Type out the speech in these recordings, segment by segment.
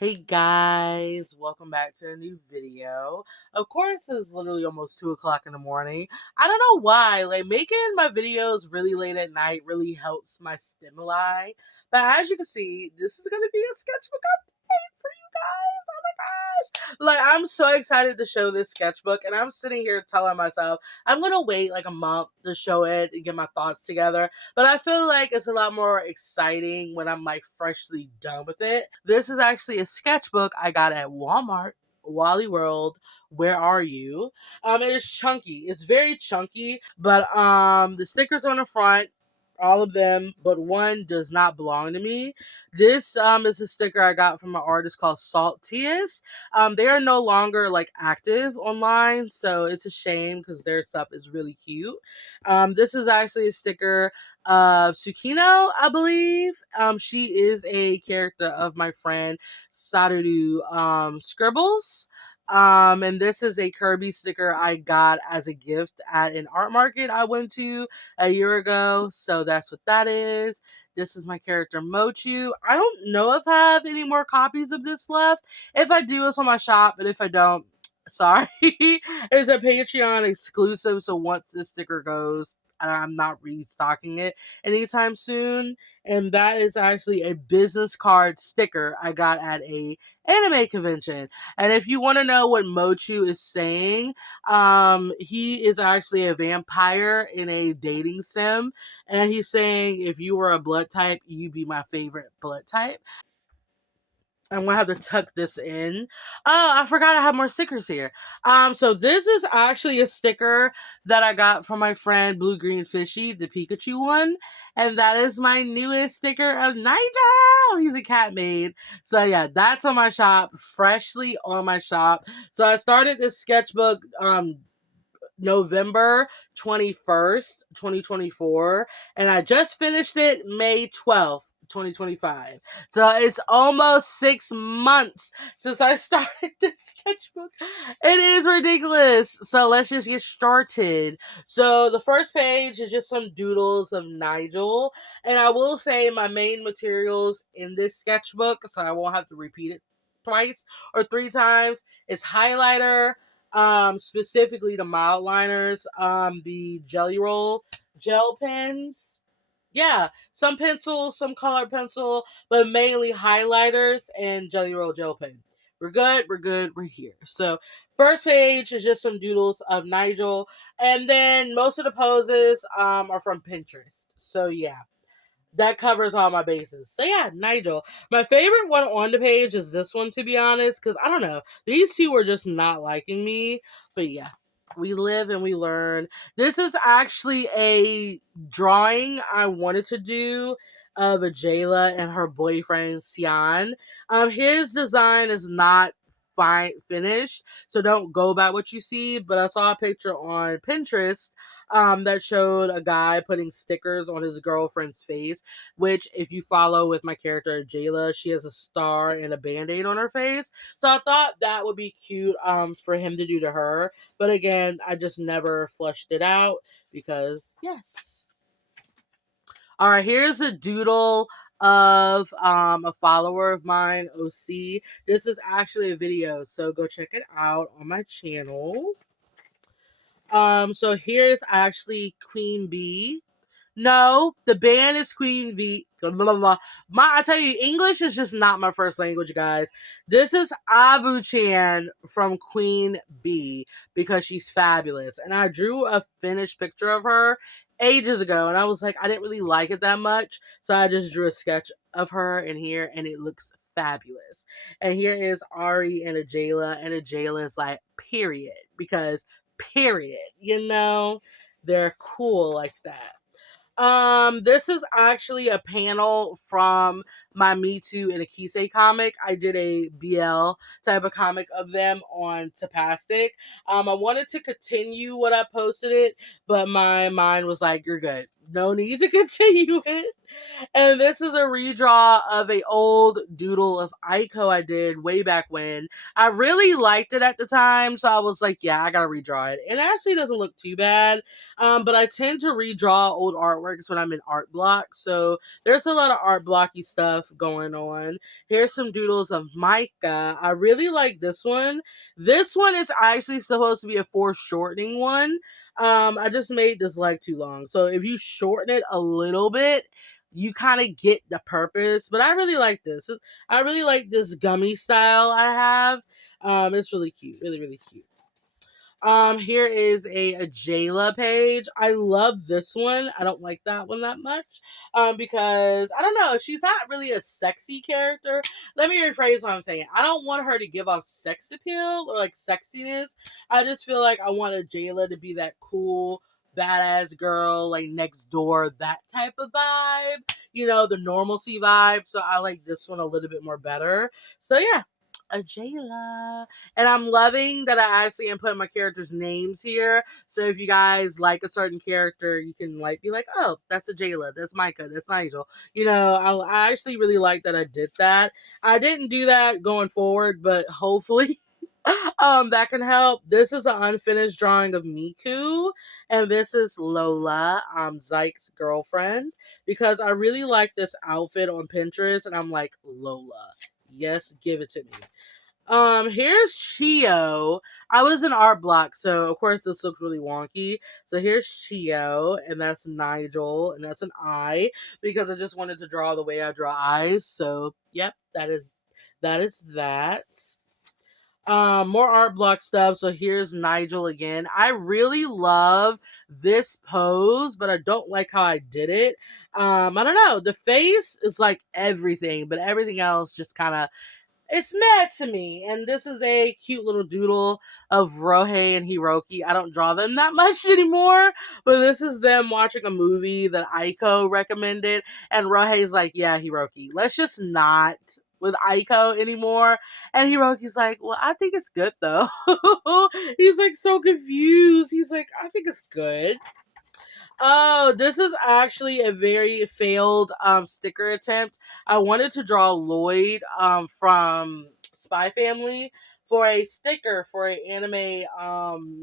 Hey guys, welcome back to a new video. Of course, it's literally almost 2 o'clock in the morning. I don't know why, making my videos really late at night really helps my stimuli. But as you can see, this is going to be a sketchbook update for you guys. Oh my gosh. I'm so excited to show this sketchbook, and I'm sitting here telling myself I'm going to wait like a month to show it and get my thoughts together. But I feel like it's a lot more exciting when I'm freshly done with it. This is actually a sketchbook I got at Walmart, Wally World. Where are you? It is chunky. It's very chunky, but the stickers on the front, all of them, but one does not belong to me. This is a sticker I got from an artist called Saltius. They are no longer active online, so it's a shame because their stuff is really cute. This is actually a sticker of Tsukino, I believe. She is a character of my friend Sarudu Scribbles. And this is a Kirby sticker I got as a gift at an art market I went to a year ago. So that's what that is. This is my character Mochu. I don't know if I have any more copies of this left. If I do, it's on my shop, but if I don't, sorry. It's a Patreon exclusive, so once this sticker goes, I'm not restocking it anytime soon. And that is actually a business card sticker I got at a anime convention. And if you want to know what Mochu is saying, he is actually a vampire in a dating sim, and he's saying if you were a blood type, you'd be my favorite blood type. I'm gonna have to tuck this in. Oh, I forgot I have more stickers here. So this is actually a sticker that I got from my friend Blue Green Fishy, the Pikachu one. And that is my newest sticker of Nigel. He's a cat maid. So yeah, that's on my shop, freshly on my shop. So I started this sketchbook November 21st, 2024, and I just finished it May 12th. 2025. So it's almost 6 months since I started this sketchbook. It is ridiculous. So let's just get started. So the first page is just some doodles of Nigel. And I will say my main materials in this sketchbook, so I won't have to repeat it twice or 3 times, is highlighter, specifically the mild liners, the jelly roll gel pens. Yeah, some pencil, some colored pencil, but mainly highlighters and jelly roll gel pen. We're good, we're here. So, first page is just some doodles of Nigel, and then most of the poses are from Pinterest. So, yeah, that covers all my bases. So, yeah, Nigel. My favorite one on the page is this one, to be honest, because I don't know, these two were just not liking me, but yeah. We live and we learn. This is actually a drawing I wanted to do of a Jayla and her boyfriend Sian. His design is not finished, so don't go by what you see. But I saw a picture on Pinterest that showed a guy putting stickers on his girlfriend's face. Which, if you follow with my character Jayla, she has a star and a band-aid on her face. So I thought that would be cute for him to do to her. But again, I just never flushed it out because, yes. All right, here's a doodle of a follower of mine, OC. This is actually a video, so go check it out on my channel. So here's actually Queen Bee. No, the band is Queen Bee. Blah, blah, blah. I tell you, English is just not my first language, guys. This is Avu-chan from Queen Bee because she's fabulous. And I drew a finished picture of her ages ago, and I was like, I didn't really like it that much, so I just drew a sketch of her in here, and it looks fabulous. And here is Ari and Ajayla is like, period, because period, they're cool like that. This is actually a panel from my Me Too and Akise comic. I did a BL type of comic of them on Tapastic. I wanted to continue what I posted it, but my mind was like, you're good. no need to continue it. And this is a redraw of a old doodle of Aiko I did way back when. I really liked it at the time, so I was like, yeah, I gotta redraw it. It actually doesn't look too bad, but I tend to redraw old artworks when I'm in art block, so there's a lot of art blocky stuff going on. Here's some doodles of Micah. I really like this one. This one is actually supposed to be a foreshortening one. I just made this leg too long. So if you shorten it a little bit, you kind of get the purpose. But I really like this. I really like this gummy style I have. It's really cute. Really, really cute. Here is a Jayla page. I love this one. I don't like that one that much. Because I don't know, she's not really a sexy character. Let me rephrase what I'm saying. I don't want her to give off sex appeal or like sexiness. I just feel like I want a Jayla to be that cool, badass girl, like next door, that type of vibe. You know, the normalcy vibe. So I like this one a little bit more better. So yeah, a Jayla. And I'm loving that I actually am putting my characters' names here. So if you guys like a certain character, you can like be like, oh, that's a Jayla, that's Micah, that's Nigel. You know, I actually really like that I did that. I didn't do that going forward, but hopefully that can help. This is an unfinished drawing of Miku, and this is Lola, Zyke's girlfriend, because I really like this outfit on Pinterest, and I'm like, Lola, yes, give it to me. Here's Chio. I was in art block, so of course this looks really wonky. So here's Chio, and that's Nigel, and that's an eye, because I just wanted to draw the way I draw eyes. So yep, that is that. More art block stuff. So here's Nigel again. I really love this pose, but I don't like how I did it. I don't know. The face is like everything, but everything else just kind of, it's mad to me. And this is a cute little doodle of Rohei and Hiroki. I don't draw them that much anymore, but this is them watching a movie that Aiko recommended. And Rohei's like, yeah, Hiroki, let's just not with Aiko anymore. And Hiroki's like, well, I think it's good though. He's like so confused. He's like, I think it's good. Oh, this is actually a very failed sticker attempt. I wanted to draw Lloyd from Spy Family for a sticker for an anime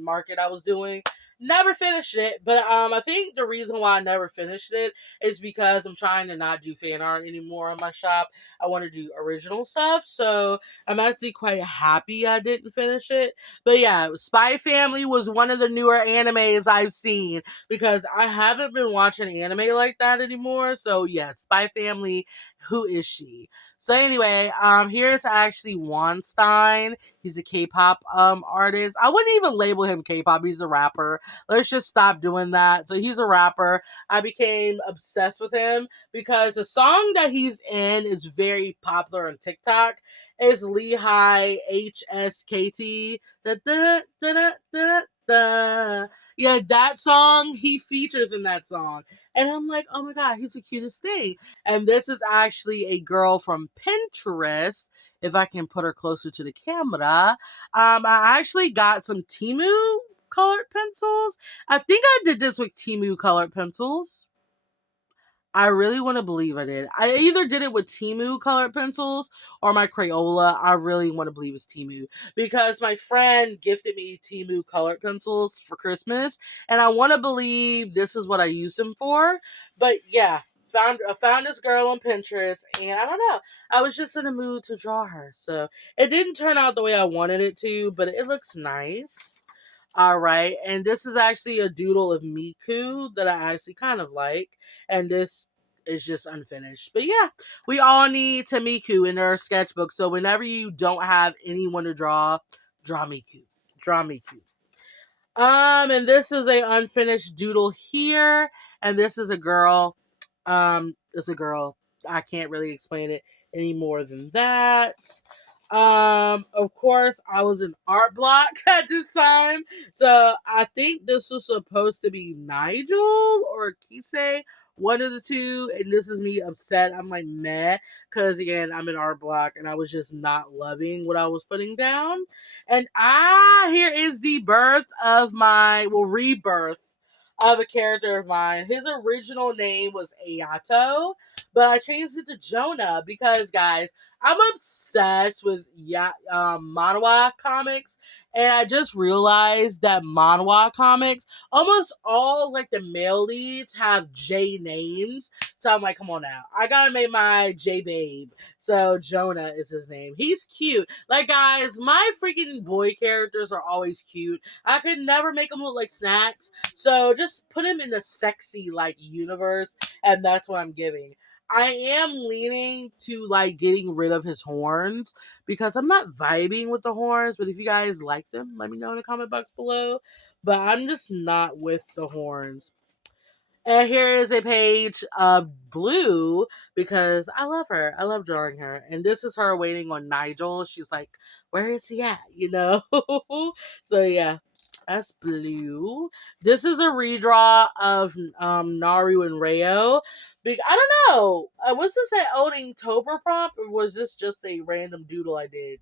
market I was doing. Never finished it, but I think the reason why I never finished it is because I'm trying to not do fan art anymore on my shop. I want to do original stuff, so I'm actually quite happy I didn't finish it. But yeah, Spy Family was one of the newer animes I've seen, because I haven't been watching anime like that anymore. So yeah, Spy Family, who is she? So anyway, here's actually Weinstein. He's a K-pop artist. I wouldn't even label him K-pop. He's a rapper. Let's just stop doing that. So he's a rapper. I became obsessed with him because the song that he's in is very popular on TikTok. It's Lehigh HSKT. Da, da, da, da, da, da. Yeah, that song, he features in that song. And I'm like, oh my god, he's the cutest thing. And this is actually a girl from Pinterest. If I can put her closer to the camera. I actually got some Temu colored pencils. I think I did this with Temu colored pencils. I really want to believe I did. I either did it with Temu colored pencils or my Crayola. I really want to believe it's Temu, because my friend gifted me Temu colored pencils for Christmas, and I want to believe this is what I used them for. But yeah, I found this girl on Pinterest, and I don't know. I was just in a mood to draw her, so it didn't turn out the way I wanted it to, but it looks nice. All right, and this is actually a doodle of Miku that I actually kind of like, and this is just unfinished. But yeah, we all need to Miku in our sketchbook, so whenever you don't have anyone to draw Miku. Draw Miku. And this is a unfinished doodle here, and this is a girl. It's a girl. I can't really explain it any more than that. Of course, I was in art block at this time, so I think this was supposed to be Nigel or Kisei, one of the two, and this is me upset. I'm like, meh, because again, I'm in art block, and I was just not loving what I was putting down. And here is the rebirth of a character of mine. His original name was Ayato, but I changed it to Jonah because, guys, I'm obsessed with manhwa comics, and I just realized that manhwa comics, almost all like the male leads have J names. So I'm like, come on now, I gotta make my J babe. So Jonah is his name. He's cute. Like, guys, my freaking boy characters are always cute. I could never make them look like snacks. So just put him in the sexy like universe, and that's what I'm giving. I am leaning to like getting rid of his horns because I'm not vibing with the horns. But if you guys like them, let me know in the comment box below. But I'm just not with the horns. And here is a page of Blue because I love her. I love drawing her. And this is her waiting on Nigel. She's like, where is he at? You know? So yeah, that's Blue. This is a redraw of Naru and Rayo. I don't know. Was this an old Inktober prompt or was this just a random doodle I did?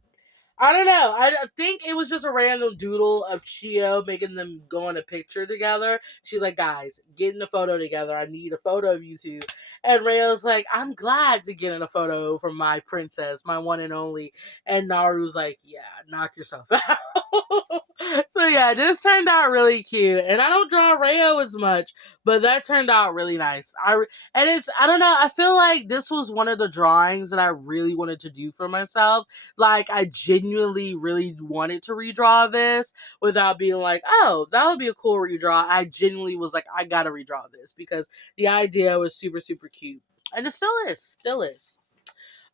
I don't know. I think it was just a random doodle of Chio making them go in a picture together. She's like, guys, get in a photo together. I need a photo of you two. And Rayo's like, I'm glad to get in a photo from my princess, my one and only. And Naru's like, yeah, knock yourself out. So yeah, this turned out really cute. And I don't draw Rayo as much, but that turned out really nice. And it's, I don't know, I feel like this was one of the drawings that I really wanted to do for myself. Like, I genuinely really wanted to redraw this without being like, oh, that would be a cool redraw. I genuinely was like, I gotta redraw this because the idea was super, super cute. And it still is.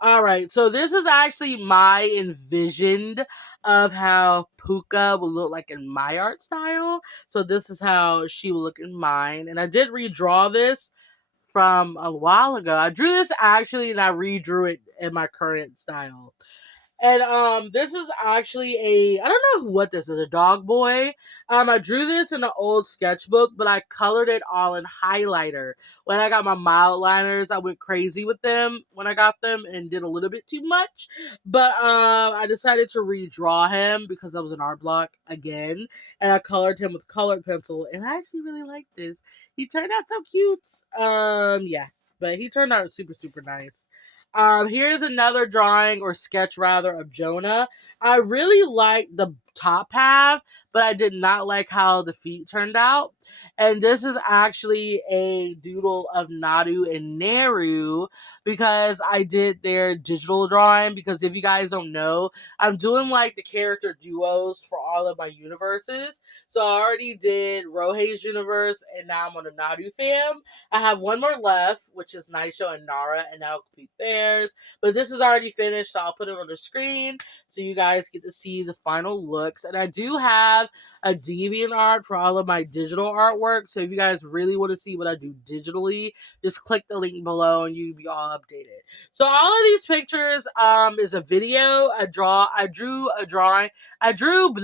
All right, so this is actually my envisioned of how Puka will look like in my art style. So this is how she will look in mine. And I did redraw this from a while ago. I drew this actually and I redrew it in my current style. And this is actually I don't know what this is, a dog boy. I drew this in an old sketchbook, but I colored it all in highlighter. When I got my mild liners, I went crazy with them when I got them and did a little bit too much. But I decided to redraw him because I was an art block again, and I colored him with colored pencil, and I actually really like this. He turned out so cute. Yeah, but he turned out super, super nice. Here's another drawing or sketch rather of Jonah. I really like the top half, but I did not like how the feet turned out. And this is actually a doodle of Naru and Neru because I did their digital drawing. Because if you guys don't know, I'm doing like the character duos for all of my universes. So I already did Rohei's universe, and now I'm on the Naru fam. I have one more left, which is Naisho and Nara, and that'll complete theirs. But this is already finished, so I'll put it on the screen so you guys get to see the final looks. And I do have a DeviantArt for all of my digital artwork, so if you guys really want to see what I do digitally, just click the link below and you'll be all updated. So all of these pictures is a video. I drew a drawing. I drew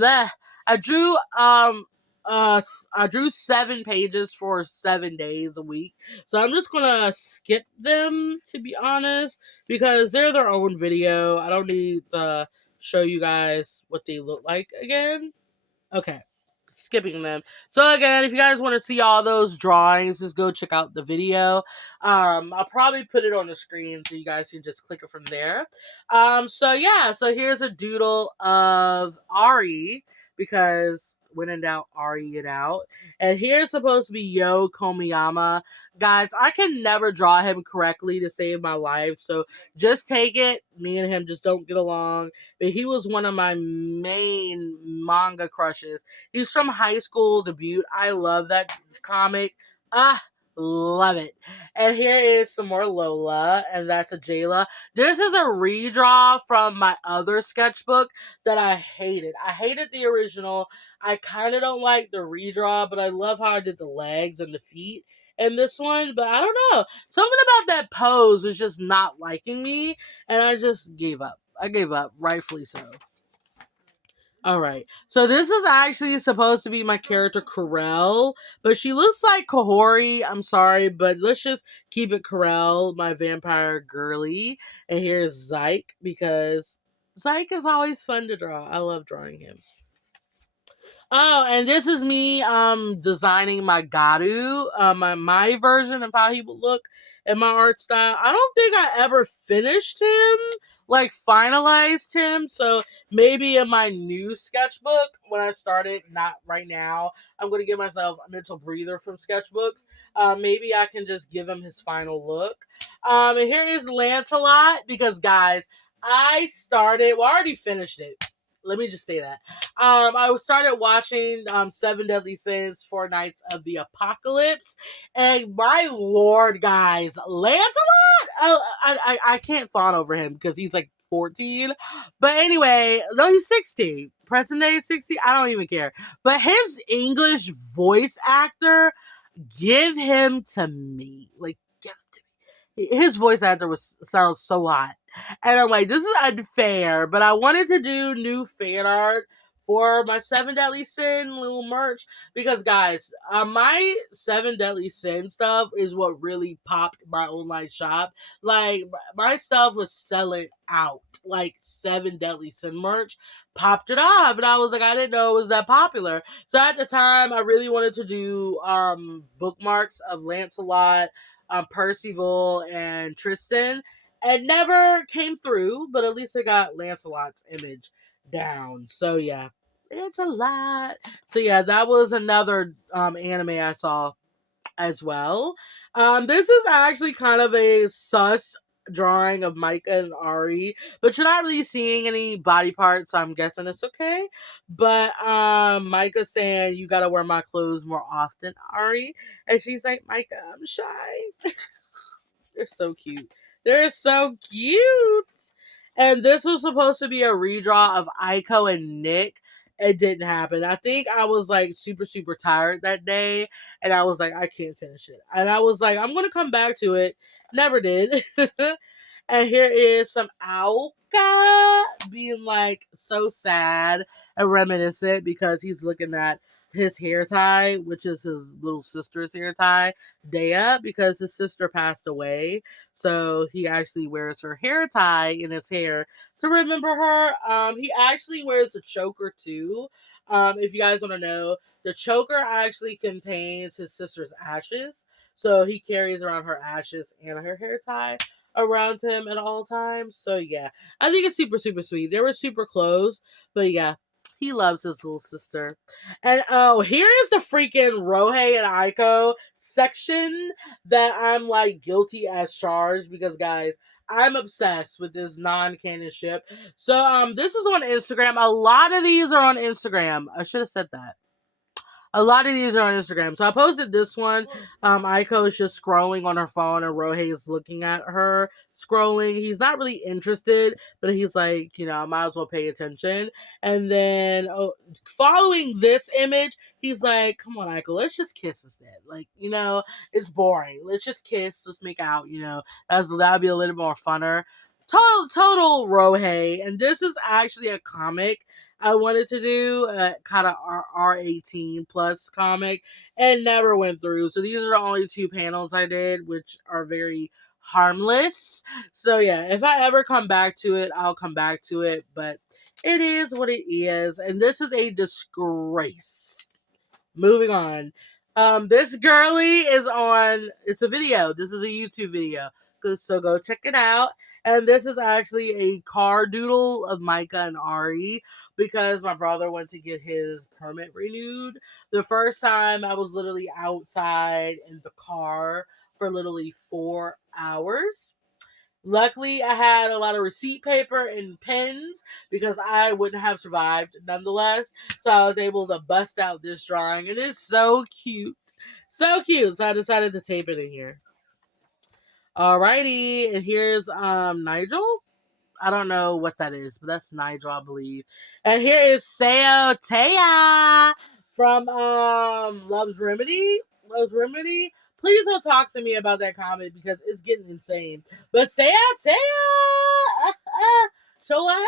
7 pages for 7 days a week. So I'm just gonna skip them, to be honest, because they're their own video. I don't need to show you guys what they look like again. Okay, skipping them. So again, if you guys want to see all those drawings, just go check out the video. I'll probably put it on the screen so you guys can just click it from there. So yeah, so here's a doodle of Ari, because when in doubt, Ari it out. And here's supposed to be Yo Komiyama. Guys, I can never draw him correctly to save my life, so just take it. Me and him just don't get along. But he was one of my main manga crushes. He's from High School Debut. I love that comic. Love it. And here is some more Lola, and that's a Jayla. This is a redraw from my other sketchbook that I hated. I hated the original. I kind of don't like the redraw, but I love how I did the legs and the feet in this one. But I don't know. Something about that pose was just not liking me, and I just gave up. I gave up, rightfully so. Alright, so this is actually supposed to be my character Corel, but she looks like Kahori. I'm sorry, but let's just keep it Corel, my vampire girly. And here's Zyke, because Zyke is always fun to draw. I love drawing him. Oh, and this is me designing my Garu, my version of how he would look in my art style. I don't think I ever finished him, like finalized him. So maybe in my new sketchbook when I started, not right now. I'm gonna give myself a mental breather from sketchbooks. Maybe I can just give him his final look. And here is Lancelot because guys, I already finished it. Let me just say that. I started watching Seven Deadly Sins, Four Nights of the Apocalypse, and my lord, guys, Lancelot! I can't fawn over him because he's like 14. But anyway, no, he's 60. Present day 60, I don't even care. But his English voice actor, give him to me. Like, give him to me. His voice actor sounds so hot. And I'm like, this is unfair, but I wanted to do new fan art for my Seven Deadly Sin little merch because, guys, my Seven Deadly Sin stuff is what really popped my online shop. Like, my stuff was selling out. Like, Seven Deadly Sin merch popped it off, and I was like, I didn't know it was that popular. So at the time, I really wanted to do bookmarks of Lancelot, Percival, and Tristan. It never came through, but at least I got Lancelot's image down. So yeah, it's a lot. So yeah, that was another anime I saw as well. This is actually kind of a sus drawing of Micah and Ari, but you're not really seeing any body parts, so I'm guessing it's okay. But Micah's saying you gotta wear my clothes more often, Ari. And she's like, Micah, I'm shy. They're so cute. They're so cute. And this was supposed to be a redraw of Aiko and Nick. It didn't happen. I think I was like super, super tired that day. And I was like, I can't finish it. And I was like, I'm going to come back to it. Never did. And here is some Aoka being like so sad and reminiscent because he's looking at his hair tie, which is his little sister's hair tie, Dea, because his sister passed away. So he actually wears her hair tie in his hair to remember her. He actually wears a choker too. If you guys want to know, the choker actually contains his sister's ashes. So he carries around her ashes and her hair tie around him at all times. So yeah, I think it's super, super sweet. They were super close, but yeah, he loves his little sister. And oh, here is the freaking Rohei and Aiko section that I'm like guilty as charged because guys, I'm obsessed with this non-canon ship. So this is on Instagram. A lot of these are on Instagram. I should have said that. A lot of these are on Instagram. So I posted this one. Aiko is just scrolling on her phone and Rohei is looking at her scrolling. He's not really interested, but he's like, I might as well pay attention. And then following this image, he's like, come on, Aiko, let's just kiss instead. Like, it's boring. Let's just kiss. Let's make out, that'd be a little more funner. Total Rohei. And this is actually a comic I wanted to do, kind of R18 plus comic, and never went through. So these are the only two panels I did, which are very harmless. So yeah, if I ever come back to it, I'll come back to it. But it is what it is, and this is a disgrace. Moving on. This girly is on. It's a video. This is a YouTube video. So go check it out. And this is actually a car doodle of Micah and Ari because my brother went to get his permit renewed. The first time I was literally outside in the car for literally 4 hours. Luckily, I had a lot of receipt paper and pens because I wouldn't have survived nonetheless. So I was able to bust out this drawing. And it's so cute. So cute. So I decided to tape it in here. Alrighty. And here's Nigel. I don't know what that is, but that's Nigel, I believe. And here is Sao Taya from Love's Remedy. Love's Remedy. Please don't talk to me about that comment because it's getting insane. But Sao Taya! Chola,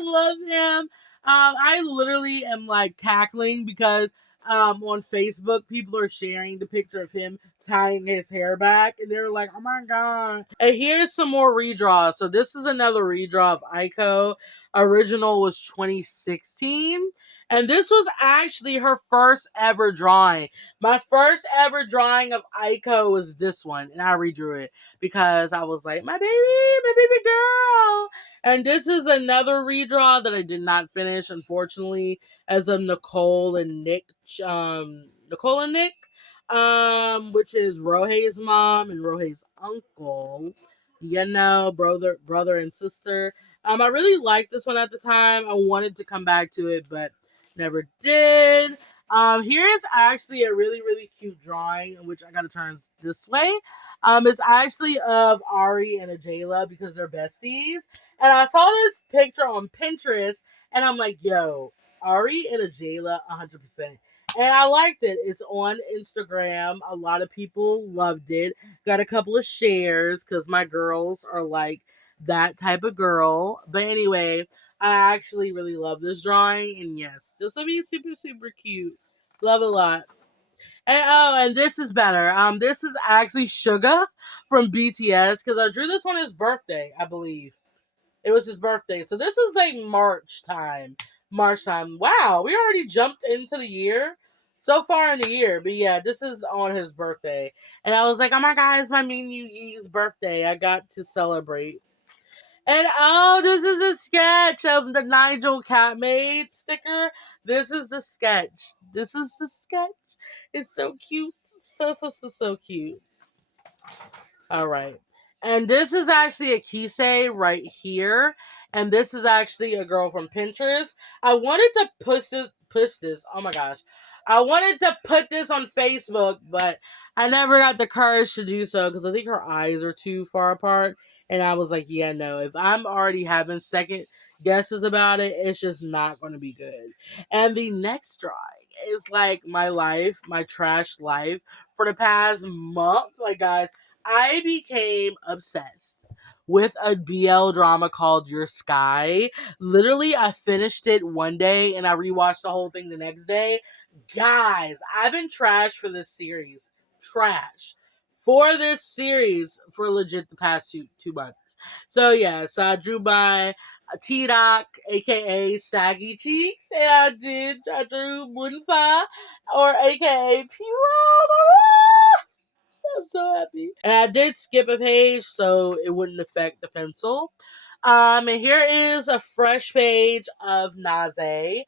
love him. I literally am like cackling because on Facebook, people are sharing the picture of him tying his hair back, and they're like, "Oh my god!" And here's some more redraws. So this is another redraw of Aiko. Original was 2016, And this was actually her first ever drawing. My first ever drawing of Aiko was this one, and I redrew it because I was like, my baby girl. And this is another redraw that I did not finish, unfortunately, as of Nicole and Nick, which is Rohei's mom and Rohei's uncle. You know, brother and sister. I really liked this one at the time. I wanted to come back to it, but never did. Here is actually a really, really cute drawing, which I gotta turn this way. It's actually of Ari and Ajayla because they're besties. And I saw this picture on Pinterest, and I'm like, yo, Ari and Ajayla, 100%. And I liked it. It's on Instagram. A lot of people loved it. Got a couple of shares because my girls are like that type of girl. But anyway, I actually really love this drawing. And yes, this will be super, super cute. Love it a lot. And this is better. This is actually Suga from BTS because I drew this on his birthday, I believe. It was his birthday. So this is like March time. Wow, we already jumped into the year. So far in the year. But yeah, this is on his birthday. And I was like, oh my god, it's my Minu Yi's birthday. I got to celebrate. And oh, this is a sketch of the Nigel Catmaid sticker. This is the sketch. This is the sketch. It's so cute. So cute. All right. And this is actually a Kisei right here. And this is actually a girl from Pinterest. I wanted to push this. Oh my gosh. I wanted to put this on Facebook, but I never got the courage to do so because I think her eyes are too far apart. And I was like, yeah, no. If I'm already having second guesses about it, it's just not going to be good. And the next drawing is like my life, my trash life for the past month. Like, guys, I became obsessed with a BL drama called Your Sky. Literally, I finished it one day and I rewatched the whole thing the next day. Guys, I've been trash for this series. Trash. For this series for legit the past two months. So yeah, so I drew by T-Doc, aka Saggy Cheeks, and I drew Moonfa, or aka Pure. I'm so happy. And I did skip a page so it wouldn't affect the pencil. And here is a fresh page of Naze.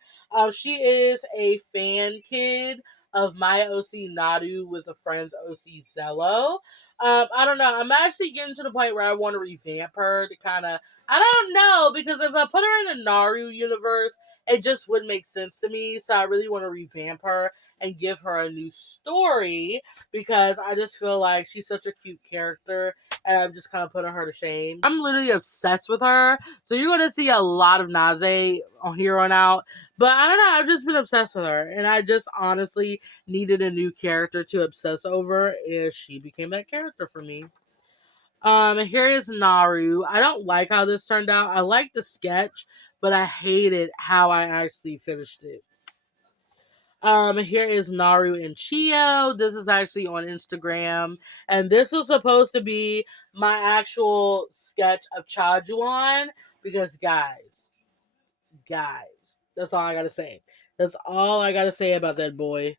She is a fan kid of my OC Naru with a friend's OC Zello. I don't know. I'm actually getting to the point where I want to revamp her to kind of. I don't know, because if I put her in the Naru universe, it just wouldn't make sense to me. So I really want to revamp her and give her a new story because I just feel like she's such a cute character and I'm just kind of putting her to shame. I'm literally obsessed with her. So you're going to see a lot of Naze on here on out. But I don't know, I've just been obsessed with her. And I just honestly needed a new character to obsess over, and she became that character for me. Here is Naru. I don't like how this turned out. I like the sketch, but I hated how I actually finished it. Here is Naru and Chio. This is actually on Instagram. And this was supposed to be my actual sketch of Chajuan. Because guys, that's all I gotta say. That's all I gotta say about that boy.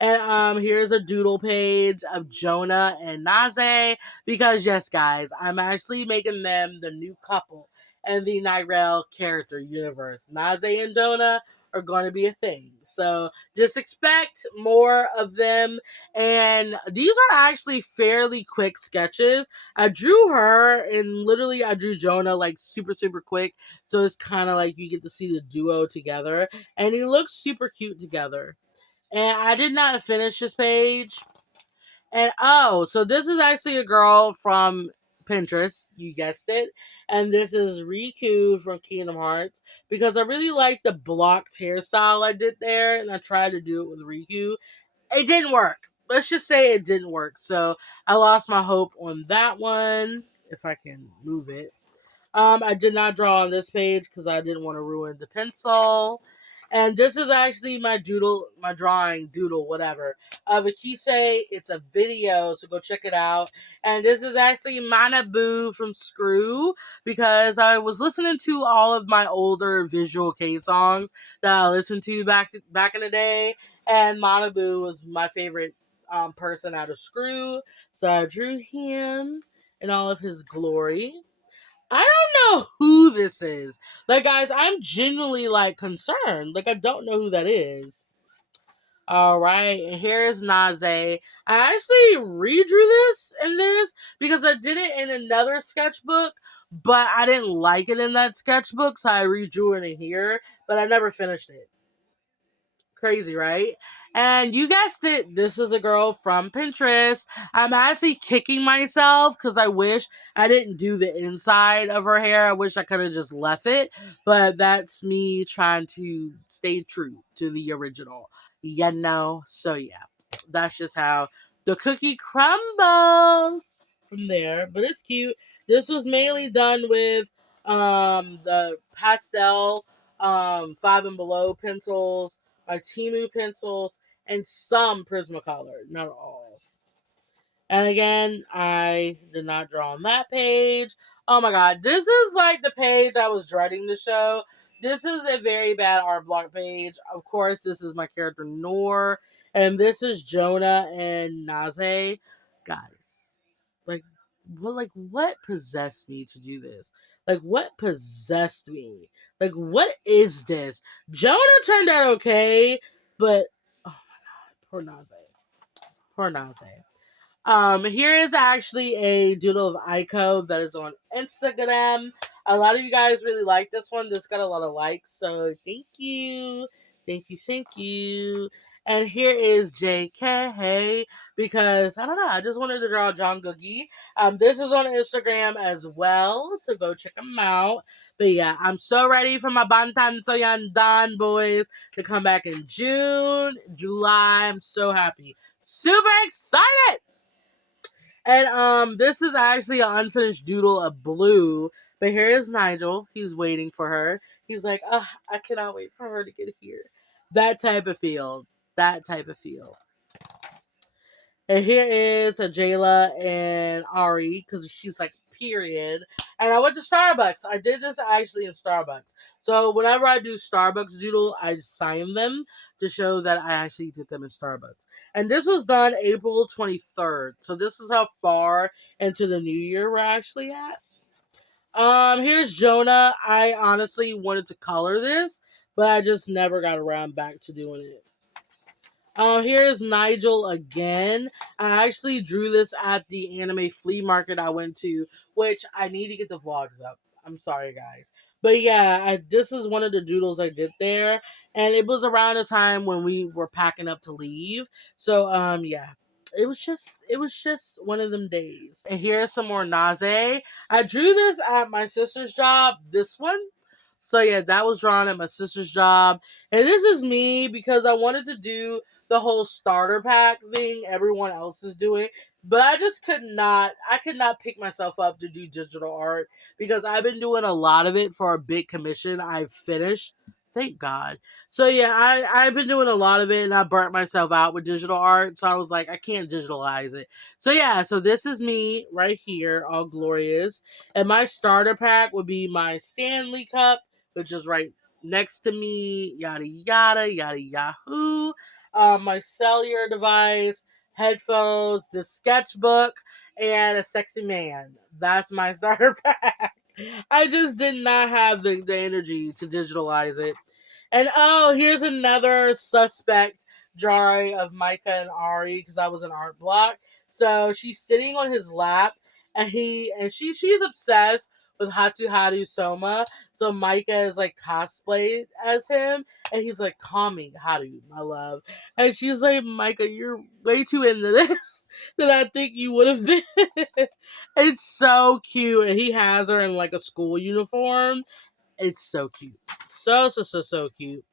And here's a doodle page of Jonah and Naze. Because yes, guys, I'm actually making them the new couple in the Nirel character universe. Naze and Jonah are going to be a thing. So just expect more of them. And these are actually fairly quick sketches. I drew her and literally I drew Jonah like super, super quick. So it's kind of like you get to see the duo together. And he looks super cute together. And I did not finish this page. And oh, so this is actually a girl from Pinterest. You guessed it. And this is Riku from Kingdom Hearts. Because I really like the blocked hairstyle I did there. And I tried to do it with Riku. It didn't work. Let's just say it didn't work. So I lost my hope on that one. If I can move it. I did not draw on this page because I didn't want to ruin the pencil. And this is actually my doodle, my drawing, doodle, whatever, of a Guyssssssss. It's a video, so go check it out. And this is actually Manabu from Screw, because I was listening to all of my older Visual K songs that I listened to back in the day, and Manabu was my favorite person out of Screw, so I drew him in all of his glory. I don't know who this is. Like, guys, I'm genuinely, like, concerned. Like, I don't know who that is. Alright, and here's Naze. I actually redrew this because I did it in another sketchbook, but I didn't like it in that sketchbook, so I redrew it in here, but I never finished it. Crazy, right? And you guessed it, this is a girl from Pinterest. I'm actually kicking myself because I wish I didn't do the inside of her hair. I wish I could have just left it, but that's me trying to stay true to the original. So yeah, that's just how the cookie crumbles from there. But it's cute. This was mainly done with the pastel 5 and below pencils, my Timu pencils, and some Prismacolor, not all. And again, I did not draw on that page. Oh my god, this is like the page I was dreading to show. This is a very bad art block page. Of course, this is my character Nor, and this is Jonah and Naze. Guys, what possessed me to do this? Like, what possessed me? Like, what is this? Jonah turned out okay, but oh my god, poor Naze. Poor Naze. Here is actually a doodle of Aiko that is on Instagram. A lot of you guys really like this one. This got a lot of likes, so thank you. Thank you, thank you. And here is JK, because, I don't know, I just wanted to draw John Googie. This is on Instagram as well, so go check them out. But yeah, I'm so ready for my Bantan Soyan Dan boys to come back in June, July. I'm so happy. Super excited! And this is actually an unfinished doodle of Blue. But here is Nigel. He's waiting for her. He's like, I cannot wait for her to get here. That type of feel. That type of feel. And here is a Jayla and Ari, because she's like, period. And I went to Starbucks. I did this actually in Starbucks. So whenever I do Starbucks doodle, I sign them to show that I actually did them in Starbucks. And this was done April 23rd. So this is how far into the new year we're actually at. Here's Jonah. I honestly wanted to color this, but I just never got around back to doing it. Here's Nigel again. I actually drew this at the anime flea market I went to, which I need to get the vlogs up. I'm sorry, guys. But yeah, this is one of the doodles I did there, and it was around the time when we were packing up to leave. So, yeah. It was just one of them days. And here's some more Naze. I drew this at my sister's job, this one. So yeah, that was drawn at my sister's job. And this is me because I wanted to do the whole starter pack thing everyone else is doing. But I just could not pick myself up to do digital art because I've been doing a lot of it for a big commission I've finished. Thank God. So yeah, I've been doing a lot of it and I burnt myself out with digital art. So I was like, I can't digitalize it. So yeah, so this is me right here, all glorious. And my starter pack would be my Stanley cup, which is right next to me, yada yada, yada yahoo. My cellular device, headphones, the sketchbook, and a sexy man. That's my starter pack. I just did not have the energy to digitalize it. And oh, here's another suspect drawing of Micah and Ari because I was an art block. So she's sitting on his lap, and she's obsessed with Hatu Soma. So Micah is like cosplayed as him, and he's like, "Call me Hatu, my love." And she's like, "Micah, you're way too into this than I think you would have been." It's so cute, and he has her in like a school uniform. It's so cute, so cute.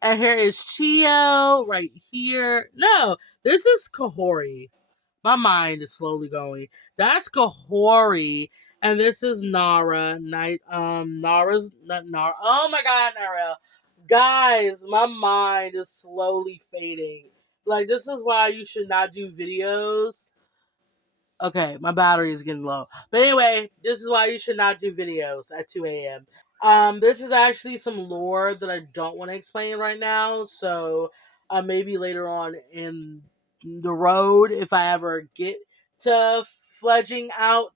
And here is Chio right here. No, this is Kahori. My mind is slowly going. That's Kahori, and this is Nara. Nara's not Nara. Oh my God, Nara. Guys, my mind is slowly fading. Like, this is why you should not do videos. Okay, my battery is getting low. But anyway, this is why you should not do videos at 2 a.m. This is actually some lore that I don't want to explain right now. So, maybe later on in the road, if I ever get to fledging out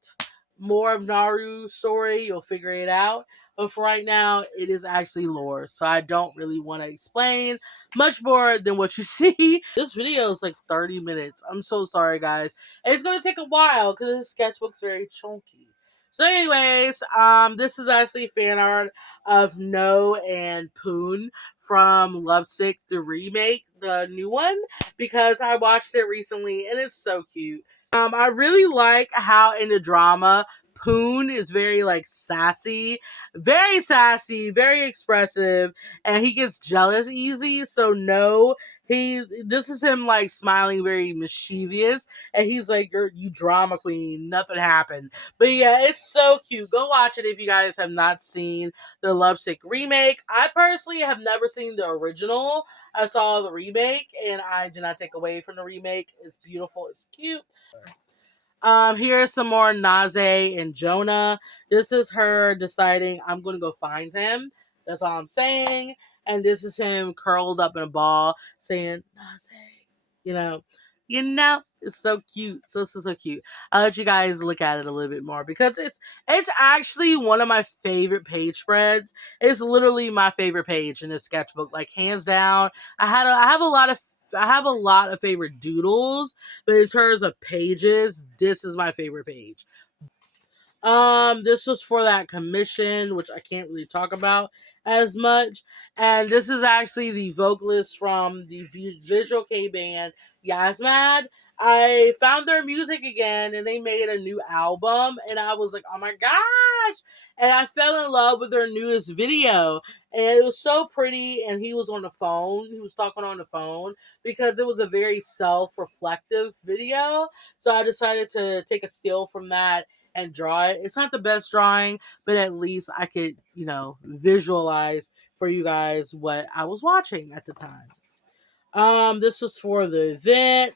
more of Naru's story, you'll figure it out. But for right now, it is actually lore. So I don't really want to explain much more than what you see. This video is like 30 minutes. I'm so sorry, guys. It's going to take a while because this sketchbook's very chunky. So anyways, this is actually fan art of No and Poon from Lovesick, the remake, the new one, because I watched it recently and it's so cute. I really like how in the drama, Poon is very like sassy, very expressive, and he gets jealous easy. So No, this is him like smiling, very mischievous, and he's like, you drama queen, nothing happened. But yeah, it's so cute. Go watch it if you guys have not seen the Lovesick remake. I personally have never seen the original. I saw the remake, and I do not take away from the remake. It's beautiful. It's cute. Here's some more Naze and Jonah. This is her deciding I'm gonna go find him. That's all I'm saying. And this is him curled up in a ball saying Naze. You know, it's so cute. So this is so cute. I'll let you guys look at it a little bit more because it's actually one of my favorite page spreads. It's literally my favorite page in this sketchbook, like hands down. I have a lot of favorite doodles, but in terms of pages, this is my favorite page. This was for that commission, which I can't really talk about as much. And this is actually the vocalist from the Visual K band Yasmad. I found their music again and they made a new album and I was like, oh my gosh! And I fell in love with their newest video. And it was so pretty and he was on the phone. He was talking on the phone because it was a very self-reflective video. So I decided to take a steal from that and draw it. It's not the best drawing, but at least I could, visualize for you guys what I was watching at the time. This was for the event.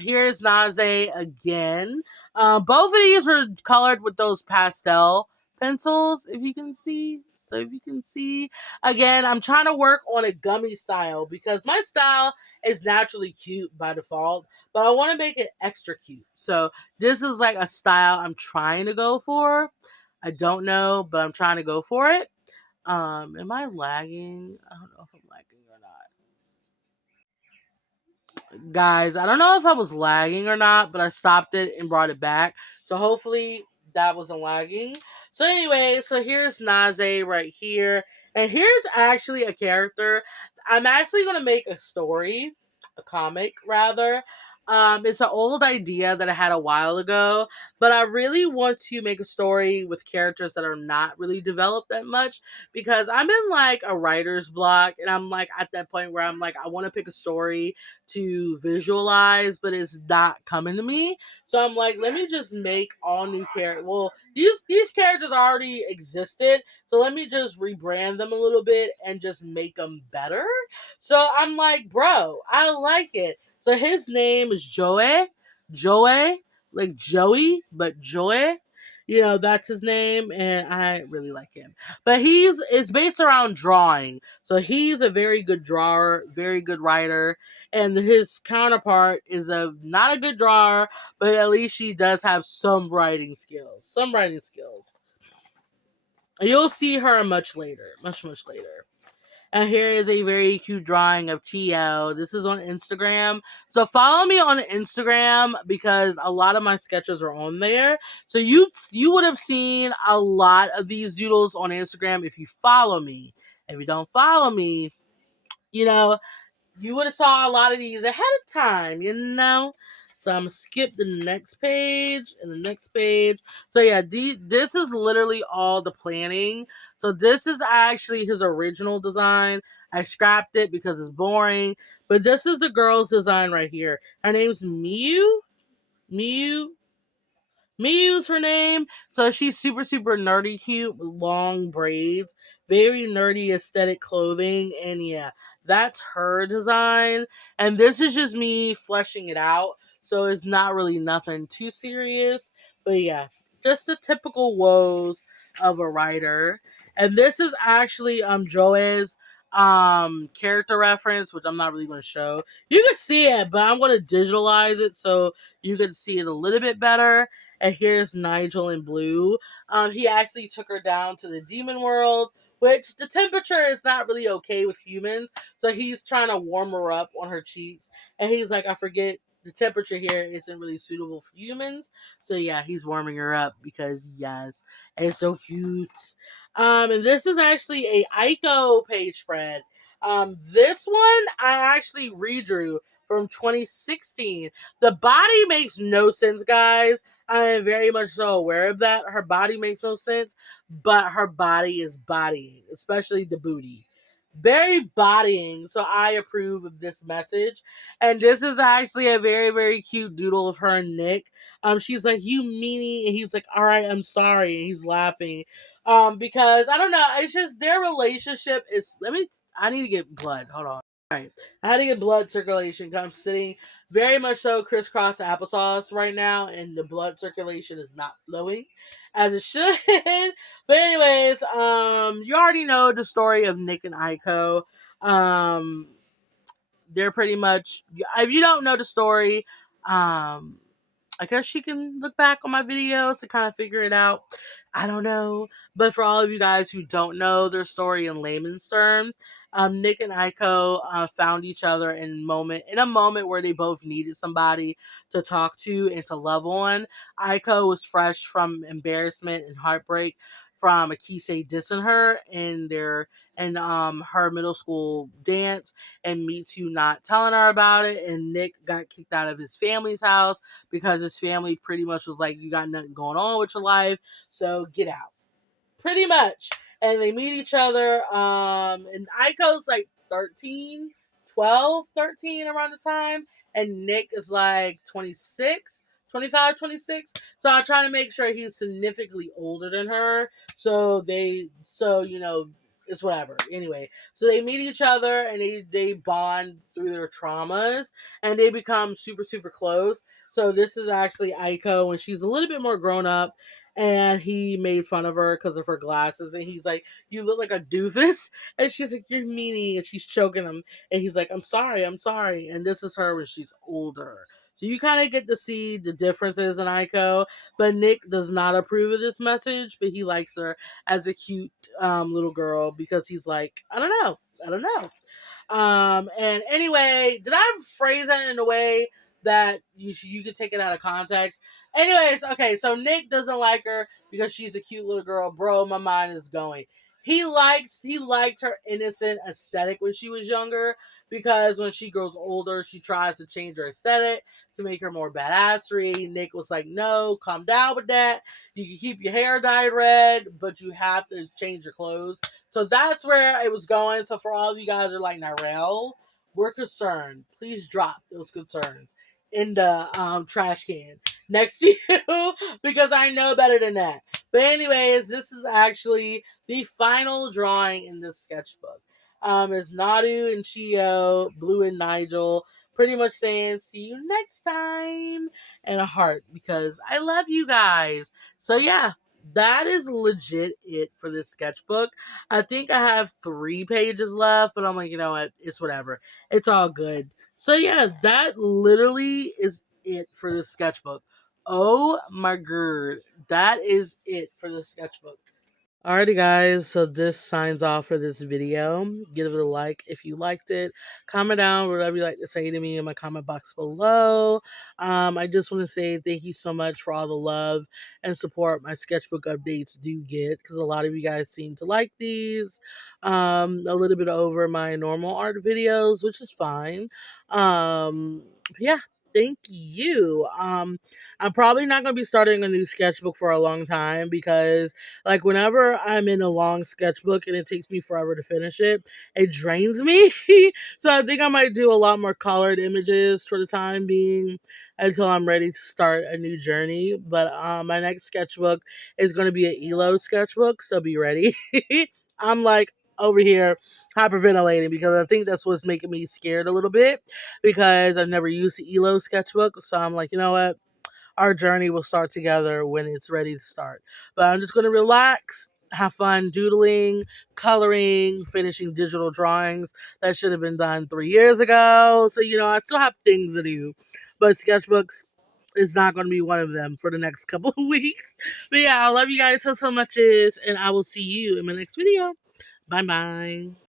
Here's Naze again. Both of these were colored with those pastel pencils, if you can see. So if you can see, again, I'm trying to work on a gummy style because my style is naturally cute by default, but I want to make it extra cute. So this is like a style I'm trying to go for. I don't know, but I'm trying to go for it. Am I lagging? I don't know if I'm lagging or not. Guys, I don't know if I was lagging or not, but I stopped it and brought it back. So hopefully that wasn't lagging. So anyway, so here's Naze right here. And here's actually a character. I'm actually going to make a story, a comic rather. It's an old idea that I had a while ago, but I really want to make a story with characters that are not really developed that much because I'm in like a writer's block and I'm like at that point where I'm like, I want to pick a story to visualize, but it's not coming to me. So I'm like, let me just make all new characters. Well, these characters already existed, so let me just rebrand them a little bit and just make them better. So I'm like, bro, I like it. So his name is Joey, like Joey, but Joey. That's his name, and I really like him. But it's based around drawing. So he's a very good drawer, very good writer, and his counterpart is not a good drawer, but at least she does have some writing skills. You'll see her much later, much later. And here is a very cute drawing of Tio. This is on Instagram. So follow me on Instagram because a lot of my sketches are on there. So you would have seen a lot of these doodles on Instagram if you follow me. If you don't follow me, you would have saw a lot of these ahead of time, So I'm gonna skip the next page and the next page. So yeah, this is literally all the planning. So this is actually his original design. I scrapped it because it's boring. But this is the girl's design right here. Her name's Miu. Miyu is her name. So she's super, super nerdy cute with long braids. Very nerdy aesthetic clothing. And yeah, that's her design. And this is just me fleshing it out. So it's not really nothing too serious. But yeah, just the typical woes of a writer. And this is actually Joe's character reference, which I'm not really going to show. You can see it, but I'm going to digitalize it so you can see it a little bit better. And here's Nigel in blue. He actually took her down to the demon world, which the temperature is not really okay with humans. So he's trying to warm her up on her cheeks. And he's like, I forget the temperature here isn't really suitable for humans. So yeah, he's warming her up because yes, it's so cute. And this is actually a Aiko page spread. This one I actually redrew from 2016. The body makes no sense, guys. I am very much so aware of that. Her body makes no sense, but her body is bodying, especially the booty. Very bodying, so I approve of this message. And this is actually a very, very cute doodle of her and Nick. She's like, you meanie, and he's like, all right, I'm sorry, and he's laughing. Because I don't know, it's just their relationship is. I need to get blood. Hold on. Alright, I had to get blood circulation because I'm sitting very much so crisscross applesauce right now, and the blood circulation is not flowing as it should. But anyways, you already know the story of Nick and Aiko. Um, they're pretty much, if you don't know the story, I guess you can look back on my videos to kind of figure it out. I don't know. But for all of you guys who don't know their story in layman's terms, Nick and Aiko found each other in a moment where they both needed somebody to talk to and to love on. Aiko was fresh from embarrassment and heartbreak from Akise dissing her in her middle school dance, and Mitsu not telling her about it, and Nick got kicked out of his family's house because his family pretty much was like, you got nothing going on with your life, so get out. Pretty much. And they meet each other. And Aiko's like 13, 12, 13 around the time. And Nick is like 26, 25, 26. So I'm trying to make sure he's significantly older than her. It's whatever. Anyway, so they meet each other and they bond through their traumas and they become super, super close. So this is actually Aiko when she's a little bit more grown up, and he made fun of her because of her glasses, and he's like, you look like a doofus, and she's like, you're meanie, and she's choking him, and he's like, I'm sorry, and this is her when she's older. So you kind of get to see the differences in Aiko, but Nick does not approve of this message, but he likes her as a cute little girl because he's like, I don't know. And anyway, did I phrase that in a way that you could take it out of context? Anyways, okay, so Nick doesn't like her because she's a cute little girl. Bro, my mind is going. He liked her innocent aesthetic when she was younger, because when she grows older, she tries to change her aesthetic to make her more badassery. Nick was like, no, calm down with that. You can keep your hair dyed red, but you have to change your clothes. So that's where it was going. So for all of you guys who are like, Narelle, we're concerned. Please drop those concerns in the trash can next to you because I know better than that. But anyways, this is actually the final drawing in this sketchbook. It's Naru and Chio, Blue and Nigel, pretty much saying, see you next time, and a heart because I love you guys. So yeah, that is legit it for this sketchbook. I think I have 3 pages left, but I'm like, you know what? It's whatever. It's all good. So yeah, that literally is it for this sketchbook. Oh my god. That is it for the sketchbook. Alrighty guys, so this signs off for this video. Give it a like if you liked it. Comment down whatever you like to say to me in my comment box below. I just want to say thank you so much for all the love and support my sketchbook updates do get, because a lot of you guys seem to like these. A little bit over my normal art videos, which is fine. Yeah, thank you. I'm probably not going to be starting a new sketchbook for a long time because, like, whenever I'm in a long sketchbook and it takes me forever to finish it, it drains me. So I think I might do a lot more colored images for the time being. until I'm ready to start a new journey. But my next sketchbook is going to be an ELO sketchbook, so be ready. I'm like over here hyperventilating because I think that's what's making me scared a little bit because I've never used the ELO sketchbook. So I'm like, you know what? Our journey will start together when it's ready to start. But I'm just going to relax, have fun doodling, coloring, finishing digital drawings that should have been done 3 years ago. So, I still have things to do. But sketchbooks is not going to be one of them for the next couple of weeks. But yeah, I love you guys so much, and I will see you in my next video. Bye bye.